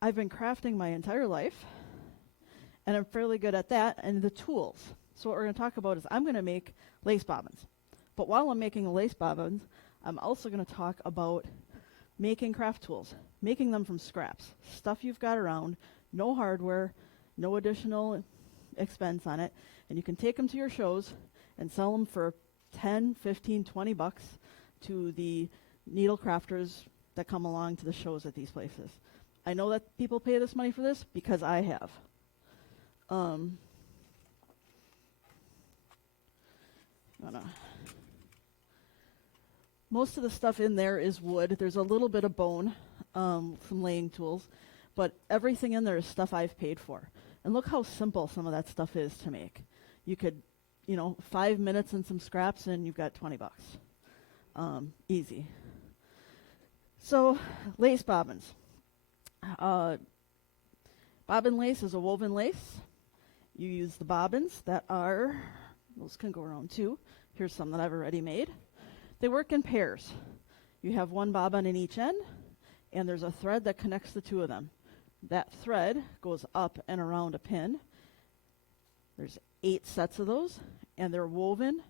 I've been crafting my entire life, and I'm fairly good at that, and the tools. So what we're going to talk about is I'm going to make lace bobbins. But while I'm making the lace bobbins, I'm also going to talk about making craft tools, making them from scraps, stuff you've got around, no hardware, no additional expense on it, and you can take them to your shows and sell them for 10, 15, 20 bucks to the needle crafters that come along to the shows at these places. I know that people pay this money for this because I have. Most of the stuff in there is wood. There's a little bit of bone, some laying tools, but everything in there is stuff I've paid for. And look how simple some of that stuff is to make. You could, 5 minutes and some scraps and you've got 20 bucks. Easy. So, lace bobbins. Bobbin lace is a woven lace. You use the bobbins that are, those can go around too. Here's some that I've already made. They work in pairs. You have one bobbin in each end, and there's a thread that connects the two of them. That thread goes up and around a pin. There's 8 sets of those, and they're woven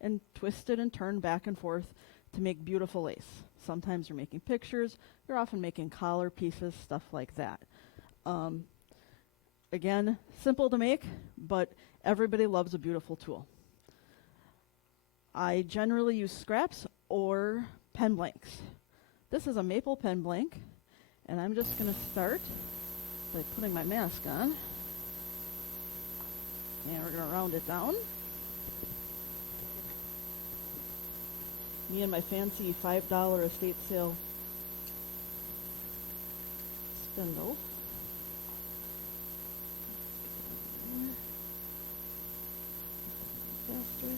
and twisted and turned back and forth to make beautiful lace. Sometimes you're making pictures. You're often making collar pieces, stuff like that. Again, simple to make, but everybody loves a beautiful tool. I generally use scraps or pen blanks. This is a maple pen blank, and I'm just going to start by putting my mask on. And we're going to round it down. Me and my fancy $5 estate sale spindle. Faster.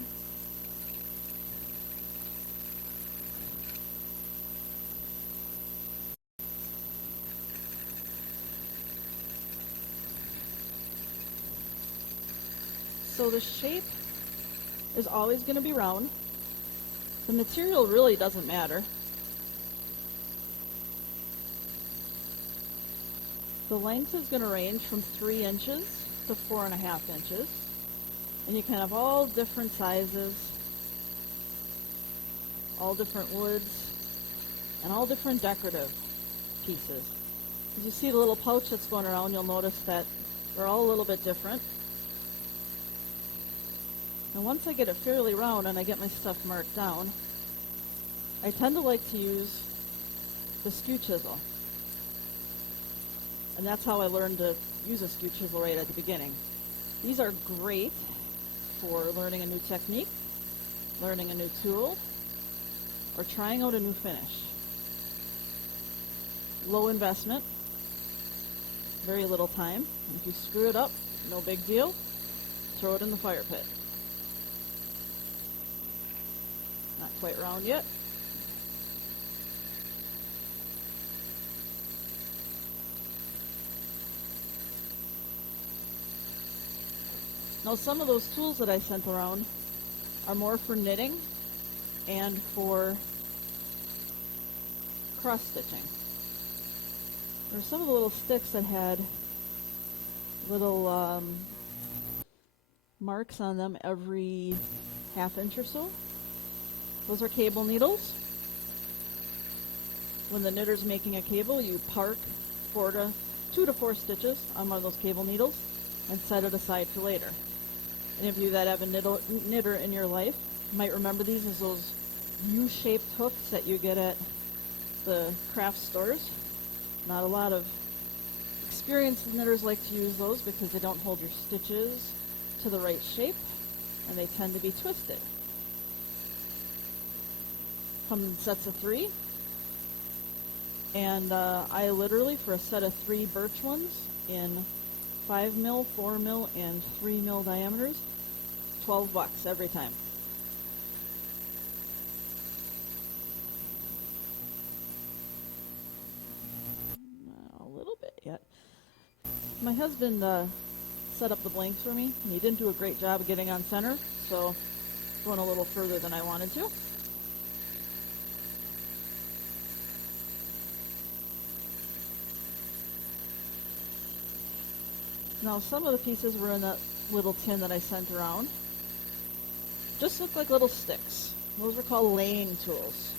So the shape is always going to be round. The material really doesn't matter. The length is going to range from 3 inches to 4.5 inches. And you can have all different sizes, all different woods, and all different decorative pieces. As you see the little pouch that's going around, you'll notice that they're all a little bit different. And once I get it fairly round and I get my stuff marked down, I tend to like to use the skew chisel. And that's how I learned to use a skew chisel right at the beginning. These are great for learning a new technique, learning a new tool, or trying out a new finish. Low investment, very little time. If you screw it up, no big deal. Throw it in the fire pit. Not quite round yet. Now some of those tools that I sent around are more for knitting and for cross stitching. There were some of the little sticks that had little marks on them every ½ inch or so. Those are cable needles. When the knitter's making a cable, you park 2 to 4 stitches on one of those cable needles and set it aside for later. Any of you that have a knitter in your life might remember these as those U-shaped hooks that you get at the craft stores. Not a lot of experienced knitters like to use those because they don't hold your stitches to the right shape and they tend to be twisted. Come in sets of 3. And I literally, for a set of 3 birch ones in 5 mil, 4 mil, and 3 mil diameters, 12 bucks every time. A little bit yet. My husband set up the blanks for me, and he didn't do a great job of getting on center, so going a little further than I wanted to. Now some of the pieces were in that little tin that I sent around. Just look like little sticks. Those are called laying tools.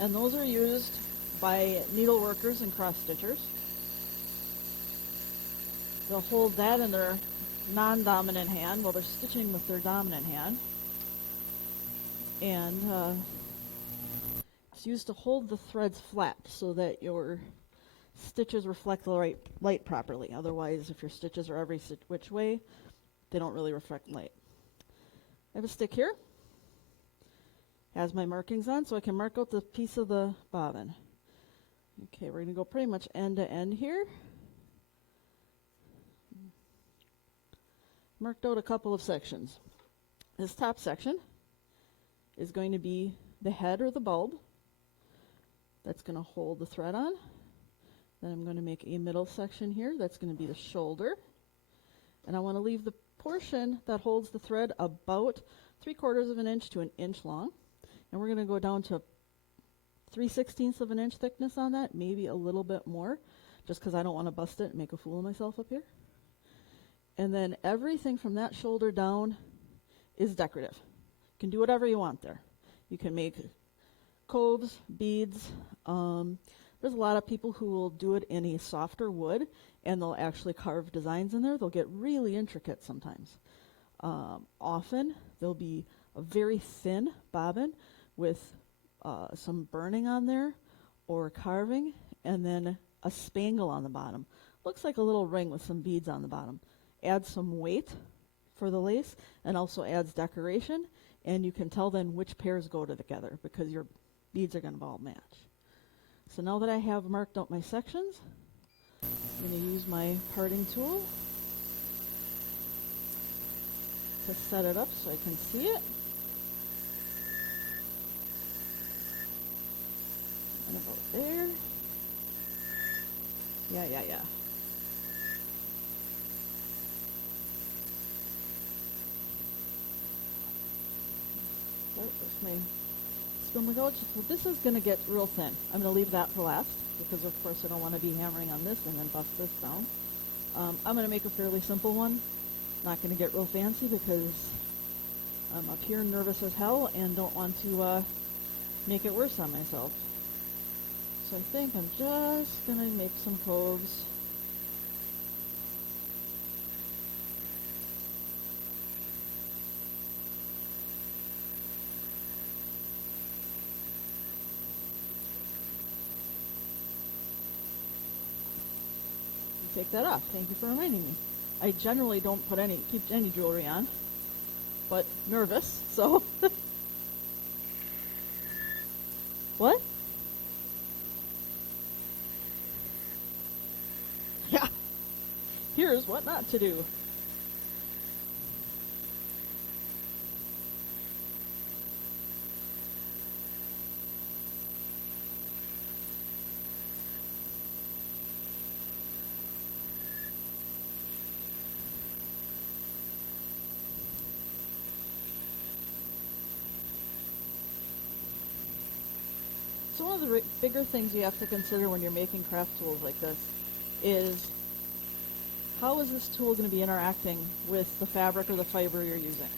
And those are used by needle workers and cross stitchers. They'll hold that in their non-dominant hand while they're stitching with their dominant hand. And it's used to hold the threads flat so that your stitches reflect the right light properly. Otherwise, if your stitches are every which way, they don't really reflect light. I have a stick here. Has my markings on so I can mark out the piece of the bobbin. Okay, we're going to go pretty much end to end here. Marked out a couple of sections. This top section is going to be the head or the bulb. That's going to hold the thread on. Then I'm going to make a middle section here. That's going to be the shoulder. And I want to leave the portion that holds the thread about 3/4 of an inch to an inch long. And we're going to go down to 3/16 of an inch thickness on that, maybe a little bit more, just because I don't want to bust it and make a fool of myself up here. And then everything from that shoulder down is decorative. You can do whatever you want there. You can make coves, beads. There's a lot of people who will do it in a softer wood, and they'll actually carve designs in there. They'll get really intricate sometimes. Often, there'll be a very thin bobbin with some burning on there or carving, and then a spangle on the bottom. Looks like a little ring with some beads on the bottom. Adds some weight for the lace and also adds decoration, and you can tell then which pairs go together because your beads are going to all match. So now that I have marked out my sections, I'm going to use my parting tool to set it up so I can see it. And about there. Yeah. Start with my spindle gouge. So this is going to get real thin. I'm going to leave that for last because, of course, I don't want to be hammering on this and then bust this down. I'm going to make a fairly simple one. Not going to get real fancy because I'm up here nervous as hell and don't want to make it worse on myself. So I think I'm just going to make some coves. Take that off. Thank you for reminding me. I generally don't keep any jewelry on, but nervous, so. What? Yeah. Here's what not to do. So one of the bigger things you have to consider when you're making craft tools like this is how is this tool going to be interacting with the fabric or the fiber you're using?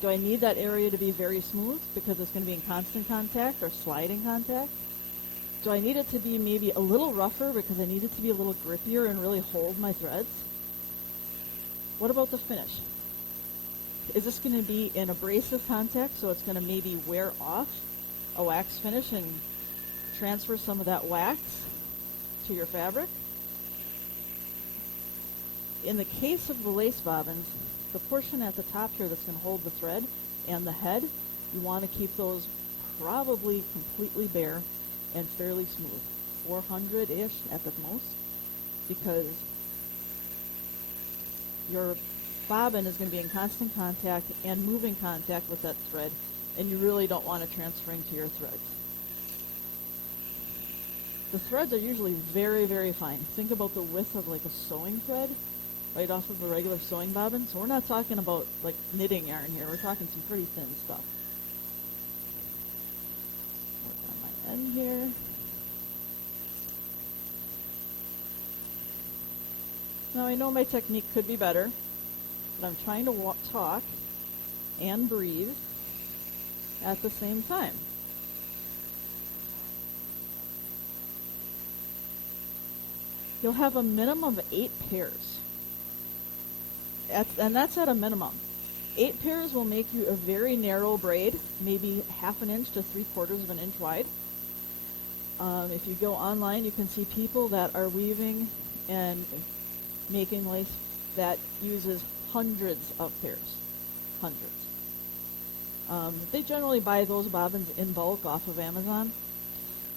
Do I need that area to be very smooth because it's going to be in constant contact or sliding contact? Do I need it to be maybe a little rougher because I need it to be a little grippier and really hold my threads? What about the finish? Is this going to be in abrasive contact so it's going to maybe wear off a wax finish and transfer some of that wax to your fabric? In the case of the lace bobbins, the portion at the top here that's going to hold the thread and the head, you want to keep those probably completely bare and fairly smooth, 400-ish at the most, because your bobbin is going to be in constant contact and moving contact with that thread, and you really don't want it transferring to your threads. The threads are usually very, very fine. Think about the width of like a sewing thread right off of a regular sewing bobbin. So we're not talking about like knitting yarn here. We're talking some pretty thin stuff. Work on my end here. Now I know my technique could be better, but I'm trying to talk and breathe at the same time. You'll have a minimum of 8 pairs. And that's at a minimum. 8 pairs will make you a very narrow braid, maybe 1/2 inch to 3/4 of an inch wide. If you go online, you can see people that are weaving and making lace that uses hundreds of pairs. Hundreds. They generally buy those bobbins in bulk off of Amazon.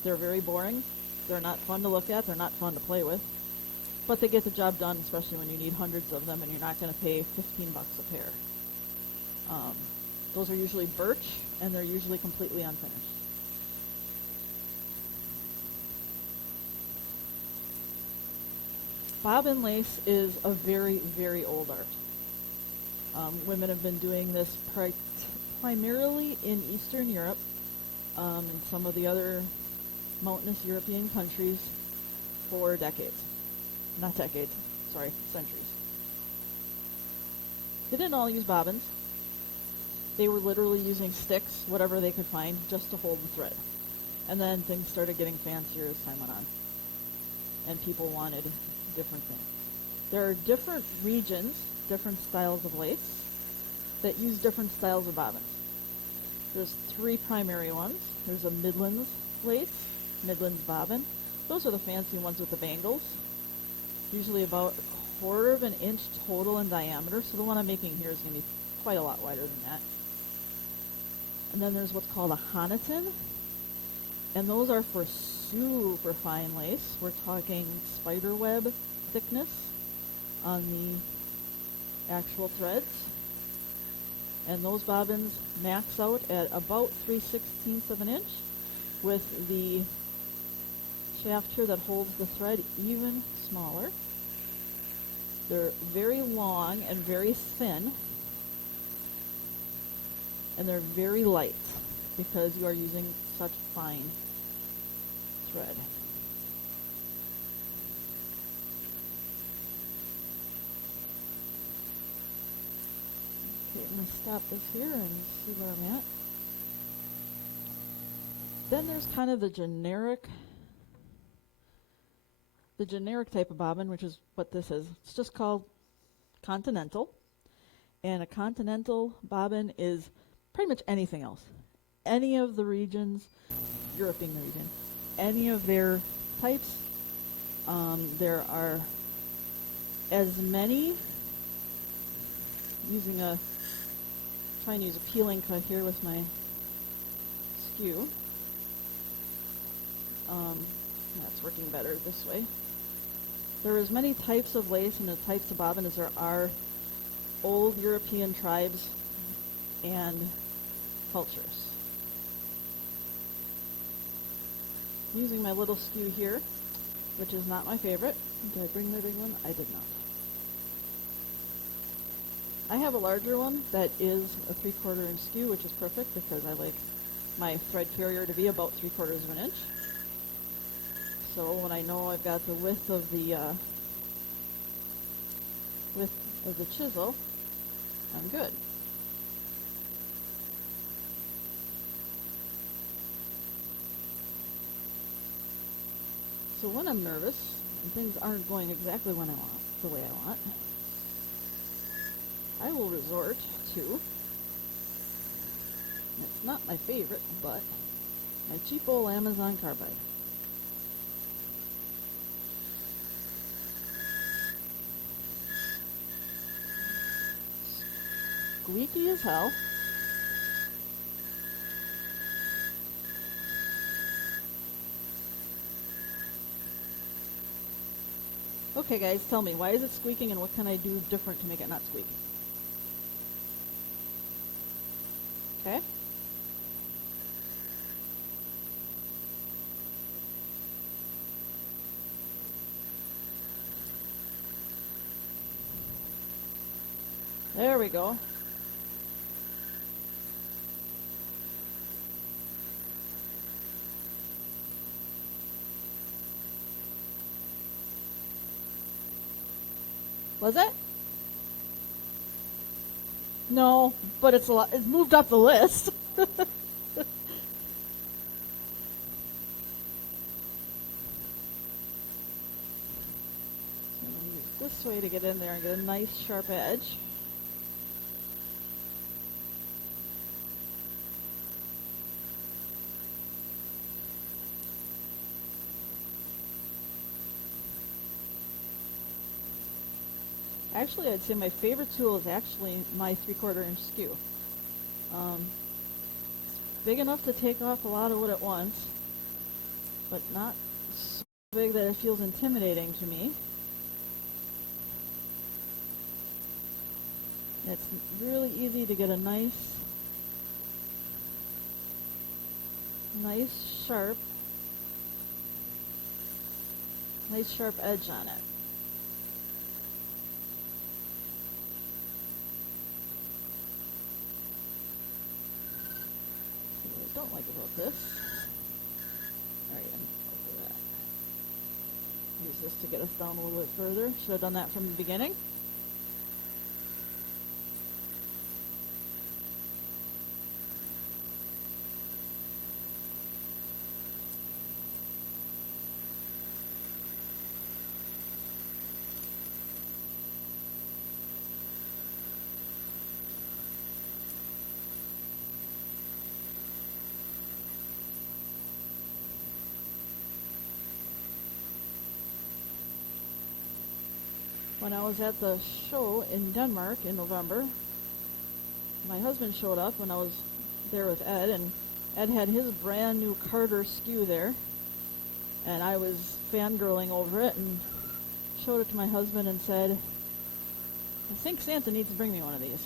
They're very boring. They're not fun to look at. They're not fun to play with. But they get the job done, especially when you need hundreds of them and you're not going to pay $15 a pair. Those are usually birch, and they're usually completely unfinished. Bobbin lace is a very, very old art. Women have been doing this primarily in Eastern Europe and some of the other mountainous European countries for decades. Not decades, sorry, centuries. They didn't all use bobbins. They were literally using sticks, whatever they could find, just to hold the thread. And then things started getting fancier as time went on. And people wanted different things. There are different regions, different styles of lace, that use different styles of bobbins. There's 3 primary ones. There's a Midlands lace, Midlands bobbin. Those are the fancy ones with the bangles. Usually about 1/4 of an inch total in diameter, so the one I'm making here is going to be quite a lot wider than that. And then there's what's called a Honiton, and those are for super fine lace. We're talking spider web thickness on the actual threads. And those bobbins max out at about 3/16 of an inch, with the shaft here that holds the thread even smaller. They're very long and very thin, and they're very light because you are using such fine thread. Okay, I'm going to stop this here and see where I'm at. Then there's kind of the generic type of bobbin, which is what this is. It's just called continental. And a continental bobbin is pretty much anything else. Any of the regions, Europe being the region, any of their types. There are as many, trying to use a peeling cut here with my skew. That's working better this way. There are as many types of lace and the types of bobbin as there are old European tribes and cultures. I'm using my little skew here, which is not my favorite. Did I bring my big one? I did not. I have a larger one that is a 3/4 inch skew, which is perfect because I like my thread carrier to be about 3/4 of an inch. So when I know I've got the width of the chisel, I'm good. So when I'm nervous and things aren't going exactly the way I want, I will resort to, it's not my favorite, but my cheap old Amazon carbide. Squeaky as hell. Okay guys, tell me, why is it squeaking and what can I do different to make it not squeak? Okay? There we go. Was it? No, but it's moved up the list. This way to get in there and get a nice sharp edge. Actually, I'd say my favorite tool is actually my 3/4 inch skew. It's big enough to take off a lot of wood at once, but not so big that it feels intimidating to me. It's really easy to get a nice sharp edge on it. What I don't like about this. Alright, I'll do that. Use this to get us down a little bit further. Should have done that from the beginning. When I was at the show in Denmark in November, my husband showed up when I was there with Ed, and Ed had his brand new Carter skew there, and I was fangirling over it and showed it to my husband and said, I think Santa needs to bring me one of these.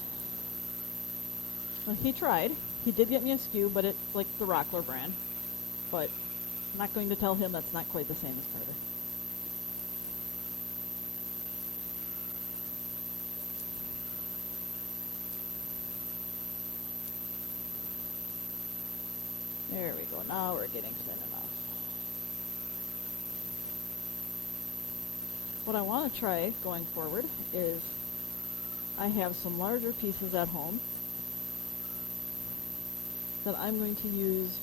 Well, he tried. He did get me a skew, but it's like the Rockler brand. But I'm not going to tell him that's not quite the same as Carter. There we go. Now we're getting thin enough. What I want to try going forward is I have some larger pieces at home that I'm going to use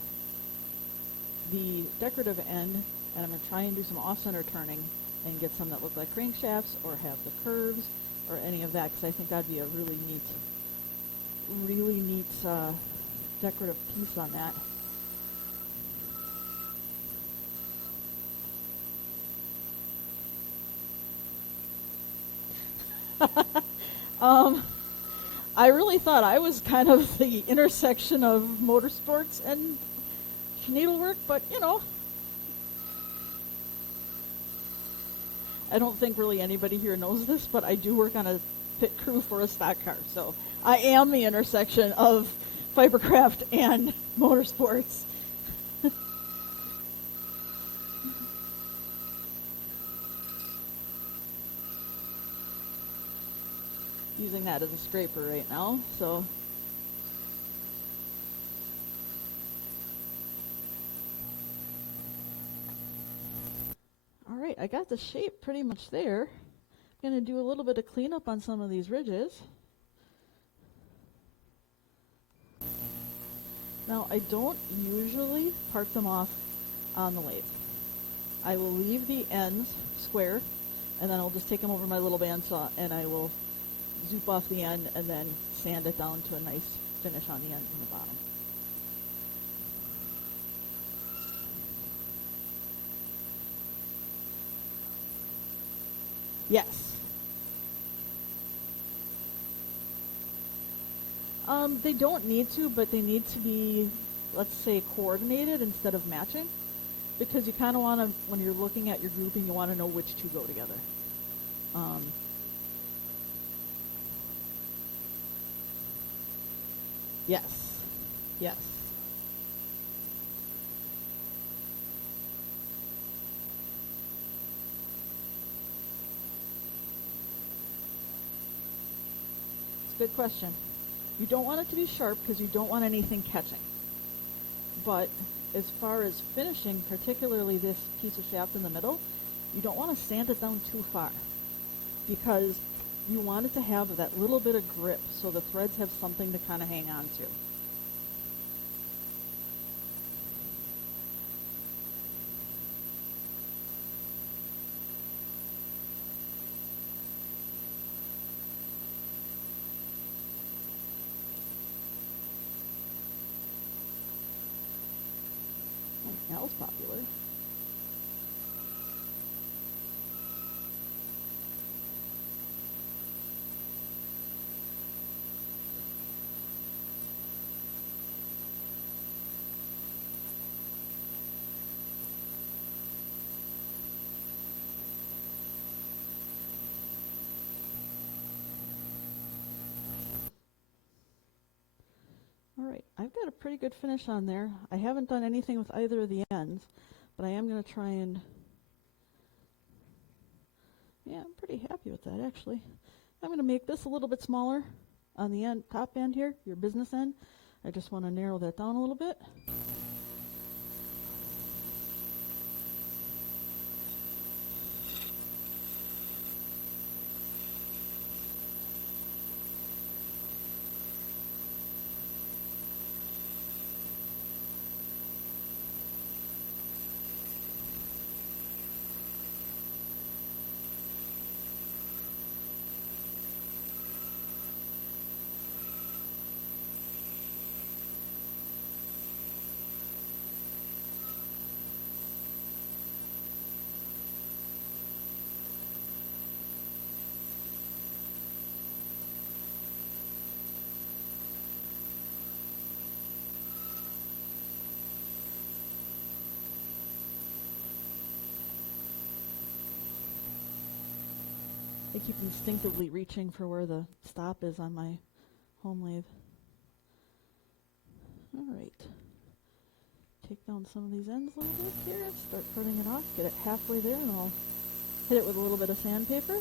the decorative end, and I'm going to try and do some off-center turning and get some that look like crankshafts or have the curves or any of that, because I think that'd be a really neat decorative piece on that. I really thought I was kind of the intersection of motorsports and needlework, but I don't think really anybody here knows this, but I do work on a pit crew for a stock car, so I am the intersection of fibercraft and motorsports. Using that as a scraper right now, so all right, I got the shape pretty much there. I'm going to do a little bit of cleanup on some of these ridges. Now, I don't usually park them off on the lathe. I will leave the ends square, and then I'll just take them over my little bandsaw, and I will zoop off the end and then sand it down to a nice finish on the end and the bottom. Yes. They don't need to, but they need to be, let's say, coordinated instead of matching, because you kind of want to, when you're looking at your grouping, you want to know which two go together. Yes. Yes. It's a good question. You don't want it to be sharp because you don't want anything catching. But as far as finishing, particularly this piece of shaft in the middle, you don't want to sand it down too far, because You want it to have that little bit of grip so the threads have something to kind of hang on to. Al's popular. All right, I've got a pretty good finish on there. I haven't done anything with either of the ends, but I am going to try and, yeah, I'm pretty happy with that actually. I'm going to make this a little bit smaller on the end, top end here, your business end. I just want to narrow that down a little bit. I keep instinctively reaching for where the stop is on my home lathe. All right. Take down some of these ends a little bit here. Start cutting it off. Get it halfway there, and I'll hit it with a little bit of sandpaper.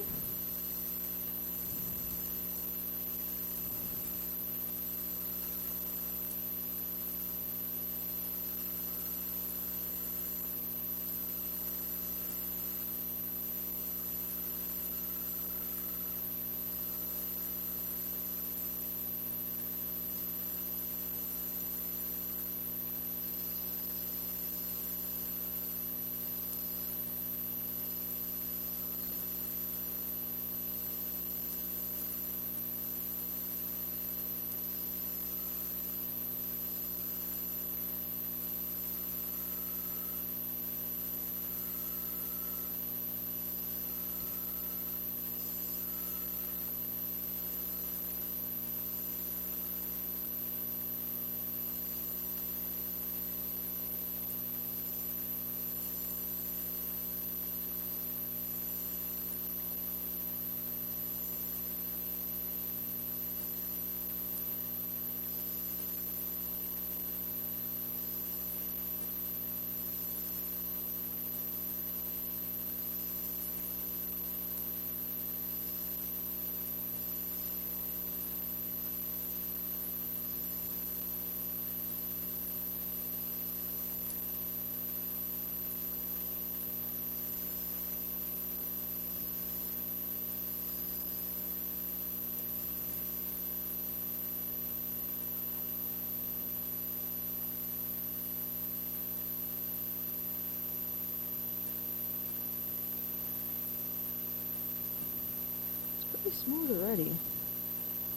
Pretty smooth already.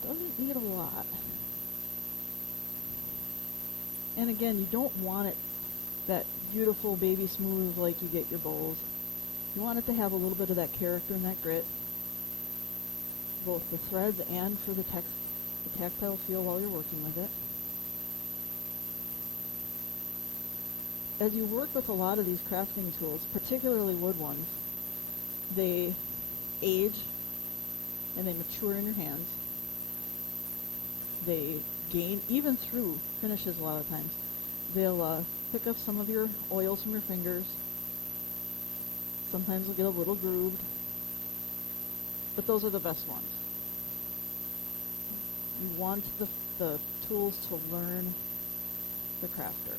Doesn't need a lot. And again, you don't want it that beautiful baby smooth like you get your bowls. You want it to have a little bit of that character and that grit, both the threads and for the tactile feel while you're working with it. As you work with a lot of these crafting tools, particularly wood ones, they age and they mature in your hands. They gain, even through finishes a lot of times. They'll pick up some of your oils from your fingers. Sometimes they'll get a little grooved. But those are the best ones. You want the tools to learn the crafter.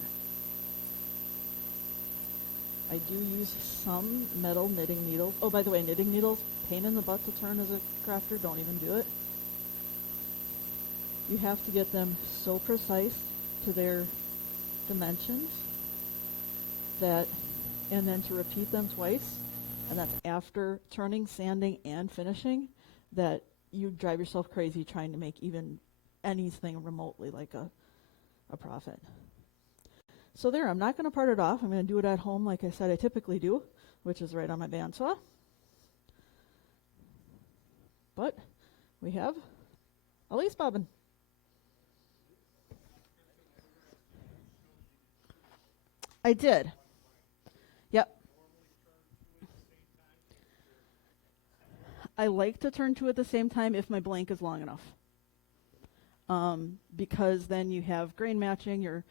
I do use some metal knitting needles. Oh, by the way, knitting needles, pain in the butt to turn as a crafter, don't even do it. You have to get them so precise to their dimensions that, and then to repeat them twice, and that's after turning, sanding, and finishing, that you drive yourself crazy trying to make even anything remotely like a profit. So there, I'm not going to part it off. I'm going to do it at home like I said I typically do, which is right on my bandsaw. But we have a lace bobbin. I did. Yep. I like to turn two at the same time if my blank is long enough. Because then you have grain matching, your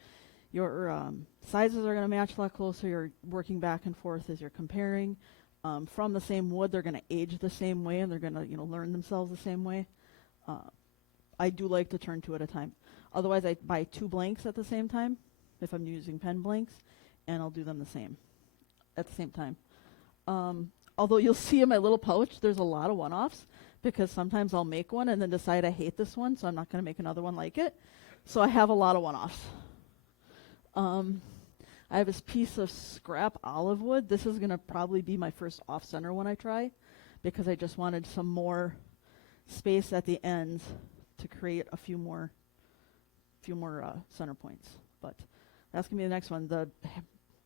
sizes are going to match a lot closer, you're working back and forth as you're comparing. From the same wood, they're going to age the same way, and they're going to learn themselves the same way. I do like to turn two at a time. Otherwise, I buy two blanks at the same time, if I'm using pen blanks, and I'll do them the same at the same time. Although you'll see in my little pouch, there's a lot of one-offs, because sometimes I'll make one and then decide I hate this one, so I'm not going to make another one like it. So I have a lot of one-offs. I have this piece of scrap olive wood. This is going to probably be my first off-center one I try, because I just wanted some more space at the ends to create a few more center points. But that's going to be the next one. The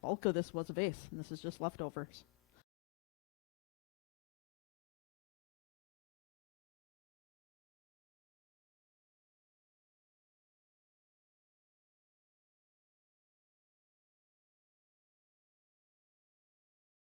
bulk of this was a vase, and this is just leftovers.